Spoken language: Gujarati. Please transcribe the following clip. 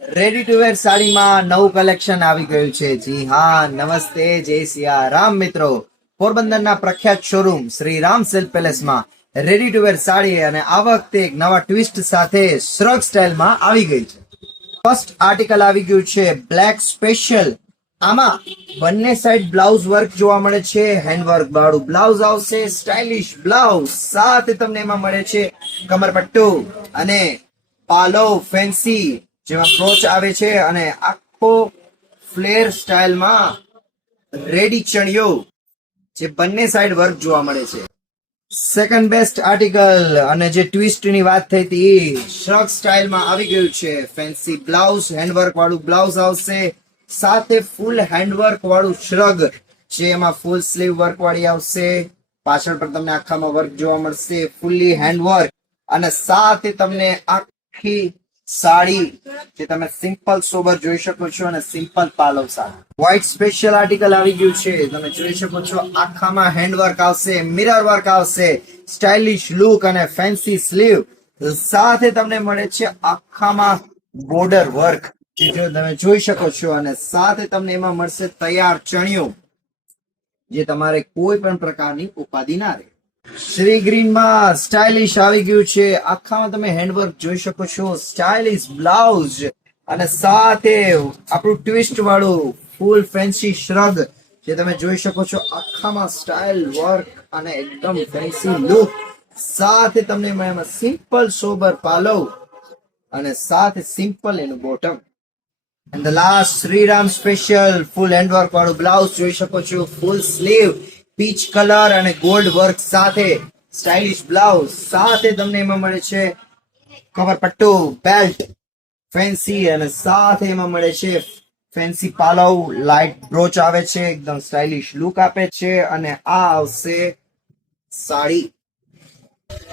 રેડી ટુ વેર સાડીમાં નવું કલેક્શન આવી ગયું છે. જી હા, નમસ્તે, જય સિયા રામ મિત્રો. પોરબંદરના પ્રખ્યાત શોરૂમ શ્રી રામ સિલ્ક પેલેસમાં રેડી ટુ વેર સાડી અને આ વખતે એક નવા ટ્વિસ્ટ સાથે શ્રગ સ્ટાઇલમાં આવી ગઈ છે. ફર્સ્ટ આર્ટિકલ આવી ગયું છે બ્લેક સ્પેશિયલ. આમાં બંને સાઈડ બ્લાઉઝ વર્ક જોવા મળે છે. હેન્ડવર્ક વાળું બ્લાઉઝ આવશે, સ્ટાઇલિશ બ્લાઉઝ સાથે તમને એમાં મળે છે કમરપટ્ટુ અને પાલો ફેન્સી જેમાં બ્રોચ આવે છે અને આખો ફ્લેર સ્ટાઇલમાં રેડી ચણિયો જે બંને સાઈડ વર્ક જોવા મળે છે. સેકન્ડ બેસ્ટ આર્ટિકલ અને જે ટ્વિસ્ટ ની વાત થઈ હતી શ્રગ સ્ટાઇલમાં આવી ગયું છે. ફેન્સી બ્લાઉઝ, હેન્ડવર્ક વાળું બ્લાઉઝ આવશે સાથે ફૂલ હેન્ડવર્ક વાળું શ્રગ જે એમાં ફૂલ સ્લીવ વર્ક વાળી આવશે. પાછળ પર તમને આખામાં વર્ક જોવા મળશે, ફૂલી હેન્ડવર્ક અને સાથે તમને આખી સાડી જે તમે સિમ્પલ સોબર જોઈ શકો છો અને સિમ્પલ પાલવ સાથે વ્હાઇટ સ્પેશિયલ આર્ટિકલ આવી ગયું છે. તમે જોઈ શકો છો આખામાં હેન્ડવર્ક આવશે, મિરર વર્ક આવશે, સ્ટાઇલિશ લુક અને ફેન્સી સ્લીવ સાથે તમને મળે છે આખામાં બોર્ડર વર્ક જે તમે જોઈ શકો છો અને સાથે તમને એમાં મળશે તૈયાર ચણિયું જે તમારે કોઈ પણ પ્રકારની ઉપાધિ ના રહે. શ્રી ગ્રીન માં સ્ટાઇલિશ આવી ગયું છે. આખામાં તમે હેન્ડવર્ક જોઈ શકો છો, સ્ટાઇલિશ બ્લાઉઝ અને સાથે આપણું ટ્વિસ્ટ વાળું ફૂલ ફેન્સી શ્રગ જે તમે જોઈ શકો છો આખામાં સ્ટાઇલ વર્ક અને એકદમ ફેન્સી લુક સાથે તમને એમાં સિમ્પલ સોબર પાલવ અને સાથે સિમ્પલ એનું bottom. And the last Shriram special full handwork વાળું બ્લાઉઝ જોઈ શકો છો, ફૂલ સ્લીવ પીચ કલર અને ગોલ્ડ વર્ક સાથે સ્ટાઇલિશ બ્લાઉઝ સાથે તમને એમાં મળે છે કમરપટ્ટુ, બેલ્ટ ફેન્સી અને સાથે એમાં મળે છે ફેન્સી પાલવ, લાઇટ બ્રોચ આવે છે, એકદમ સ્ટાઇલિશ લુક આપે છે અને આ આવશે સાડી.